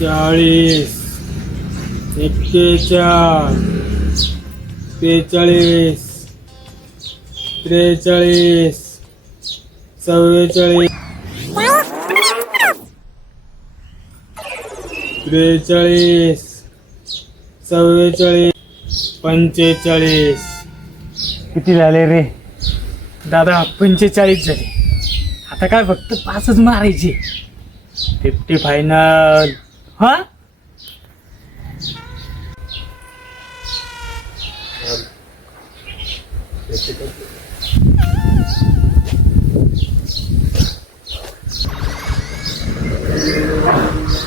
चाळीस एक्केचाळीस बेचाळीस त्रेचाळीस चव्वेचाळीस त्रेचाळीस चव्वेचाळीस पंचेचाळीस. किती झाले रे? दादा पंचेचाळीस झाले. आता काय फक्त पाचच मारायचे. फिफ्टी फायनल हा?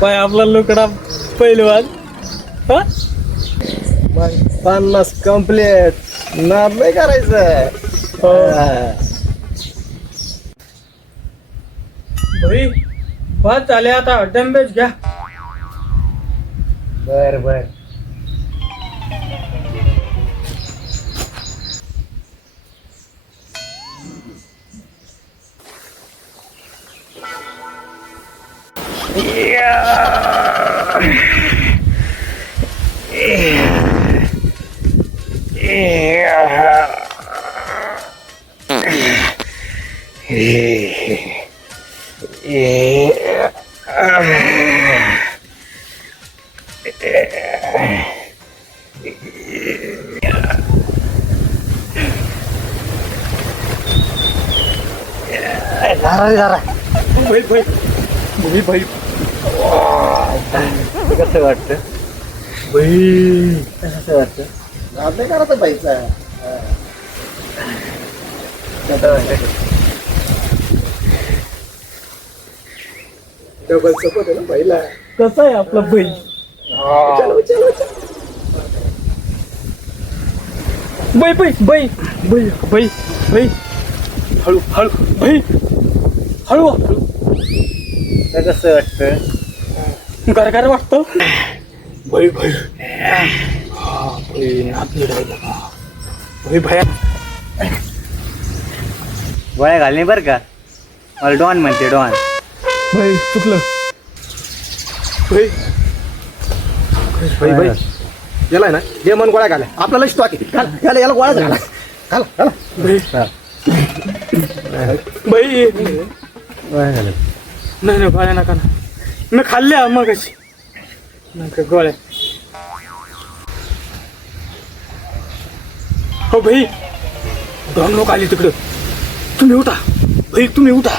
पाय आपला लोकडा पहिलवान हा? पन्नास कम्प्लेट नाद नाही करायचं. भाई पाच झाले आता. डंबेज घ्या. बर बर जरा रे जरा. भाई भाई भाई भाई कसं वाटतं? भाई कसं वाटतं? पैसा डबल सपोर्ट आहे. ना कसं आहे आपला बैल चलो चलो बै बै बै बै बै बै हळू हळू. बै हळू हळू कसं वाटतं गार वाटतं. बै बै नातली राहिलं का बै भया गोळ्या घालणे बरं का? मला डॉन म्हणते डॉन. बै चुकलं. याला ना? लेमन गोळ्या घाला. आपल्याला स्टॉक याला याला गोळ्या घाला. घाला घाला. नाही नाही गोळ्या नका ना. मी खाल्ल्या मग अशी नका गोळ्या. हो भाई. दोन लोक आली तिकडं. तुम्ही उठा. भाई तुम्ही उठा.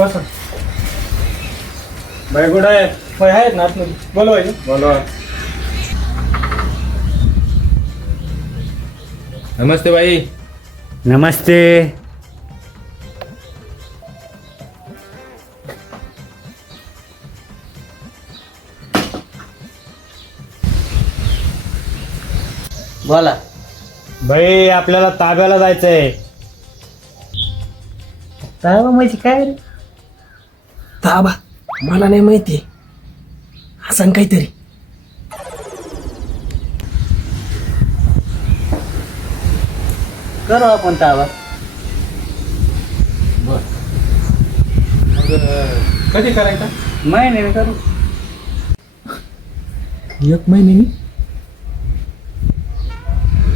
बस. भाई कुठं आहे. भाई आहेत ना आतमध्ये बोलवायचे बोला नमस्ते भाई नमस्ते. बोला. भाई आपल्याला ताब्याला जायचंय. ताबा म्हणजे काय रे? ताबा मला नाही माहिती. हा सांग काहीतरी. करू आपण ताबा कधी करायचा? महिने करू. एक महिने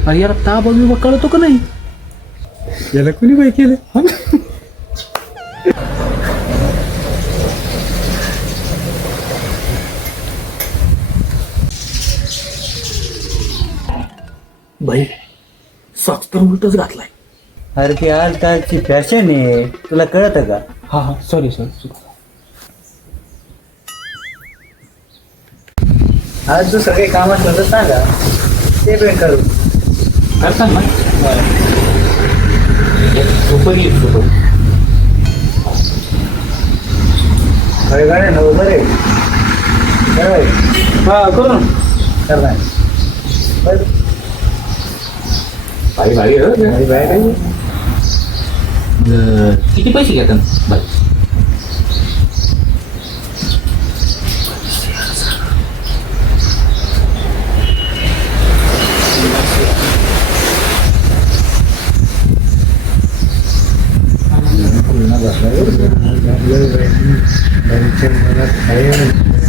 अरे याला ताबा बिबा कळतो का नाही? याला कुणी बाई केलं? भाई सॉक्स तर उलटच घातलाय. अरे ती आजकालची फॅशन आहे. तुला कळतं का? हा हा सॉरी सॉरी आज तू सगळे काम असलं तर सांगा. ते पण करू. करता ना. अरे गाड्या नऊ बरे हा करू करणार bảy bảy nữa bảy bảy đấy Kita pun sih kata bảy.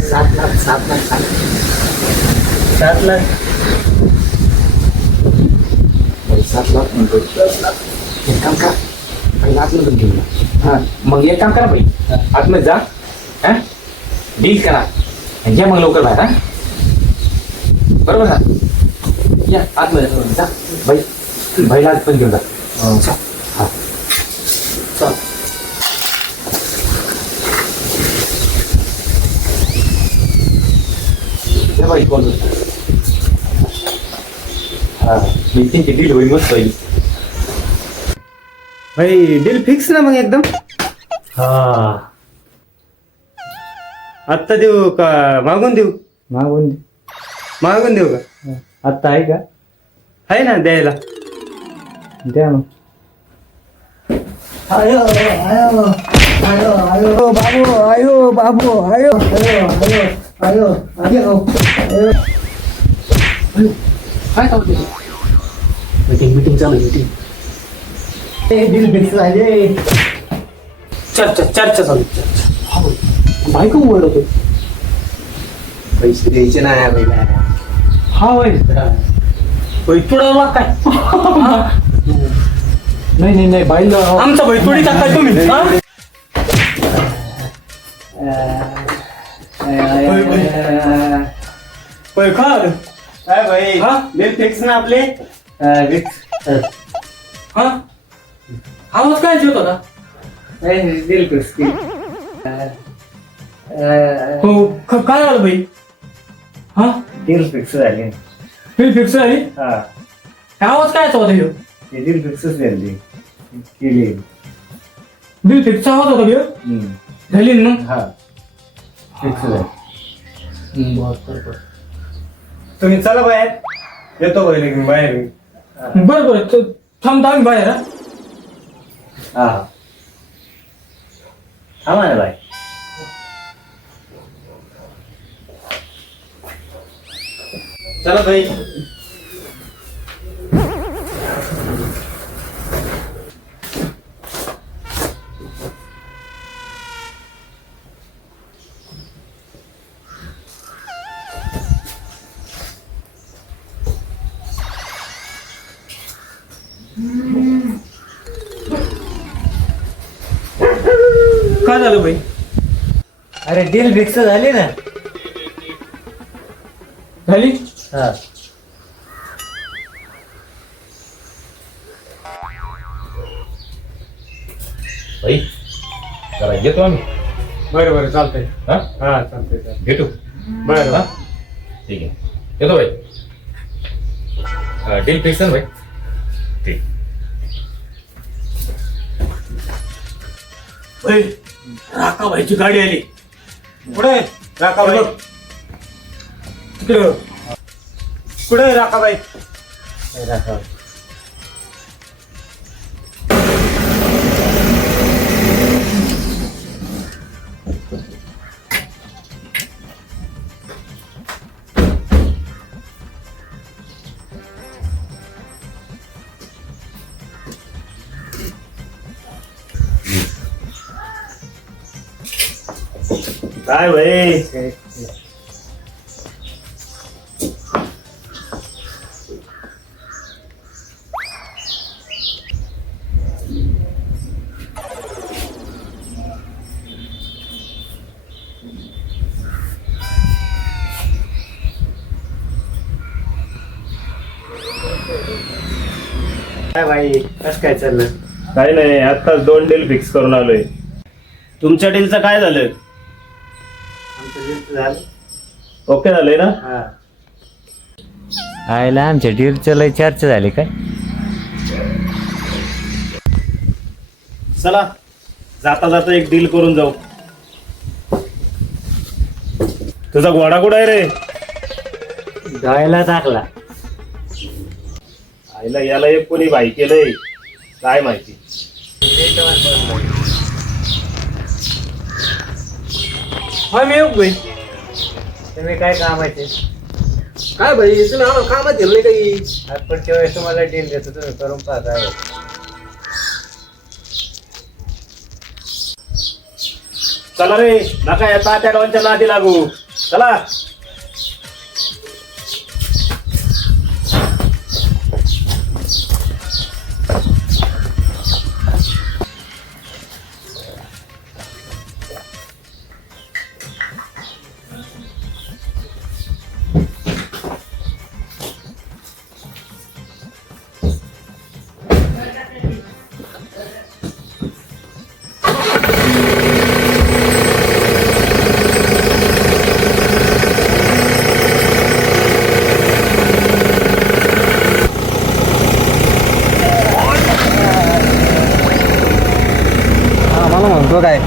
Sat lah, sat lah, sat lah. Sat lah. सात लाख म्हणतो एक काम करा पहिला आतमध्ये घेऊन. हा मग एक काम करा भाई आतमध्ये जा हा डील करा आणि या मग लवकर बाहेर हा बरोबर ना या आतमध्ये जा भाई भाईला आत पण घेऊन जा. हा चल बाई कोण हा मीटिंगची डील होईल मस्त होईल भाई डील फिक्स ना मग एकदम हा आत्ता देऊ का मागून देऊ मागून दे. मागून देऊ का आत्ता आहे का आहे ना द्यायला द्या मग आयो आयो आयो आयो बाबू आयो बाबू आयो आयो आयो आयो आयो काय चालू मीटिंग मीटिंग चालू मीटिंग झाले चर्चा चर्चा चालू चर्चा बायको ओरडतो पैसे द्यायचे नाही हा होय तुडावा काय नाही नाही नाही बाईला आमचा बैतोडी टाकाय तुम्ही हा? होय का आलं? काय भाई हा? फिक्स ना आपले हा? आवाज काय होता? दिल फिक्स हो क- काय आलं बाई? हा? दिल फिक्स झाले. बिल फिक्स झाली? हा. आवाज काय होता ह्यो? ते दिल फिक्सच झाली. केली. बिल फिक्सचा आवाज होता ह्यो? हम्म. झाली ना? मग हा. फिक्स झाली. तुम्ही चला बाहेर. येतो पहिले मी बाहेर. बरं बरं त- थांबता आम्ही बाहेर हा. हा. थांबा ना बाय चला भाई काय झालं भाई अरे डील फिक्स झाली ना. झाली? हा. भाई जरा येतो आम्ही. बरं बरं चालतंय. हा? हा चालतंय चालतंय. भेटू बरं हा? ठीक आहे. येतो भाई डील फिक्स आहे ना भाई ठीक. ओय, राकाबाईची गाडी आली. कुठे आहे राकाबाई? तिकडे कुठे आहे राकाबाई. काय भाई काय भाई कसं काय चाललं? काय नाही आत्ताच दोन डील फिक्स करून आलोय. तुमच्या डीलचं काय झालं? ओके झालंय ना? हा. आयला आमच्या डीलचं लय चर्चा झाली काय? चला जाता जाता एक डील करून जाऊ. तुझा घोडा कुठं आहे रे? गायला टाकला. आईला याला एक कोणी बाई केलंय काय माहिती? हा मी येऊ भाई. तुम्ही काय कामाचे काय भाई तुम्ही आम्हाला कामात गेलो नाही काही. पुढच्या वेळेस तुम्हाला डील देतो तुम्ही करून पाहता. चला रे नका या तात्या डॉनच्या नादी लागू. चला.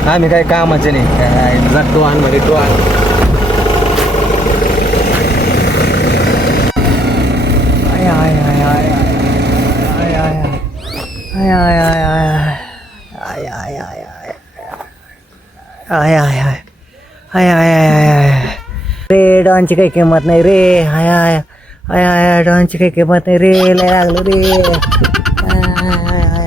आम्ही काय कामाचे नाही काय जातो आणमध्ये तो आण रे डॉनची काही किंमत नाही रे हाय हाय हाय हाय डॉनची काही किंमत नाही रे लय लागलो रे आय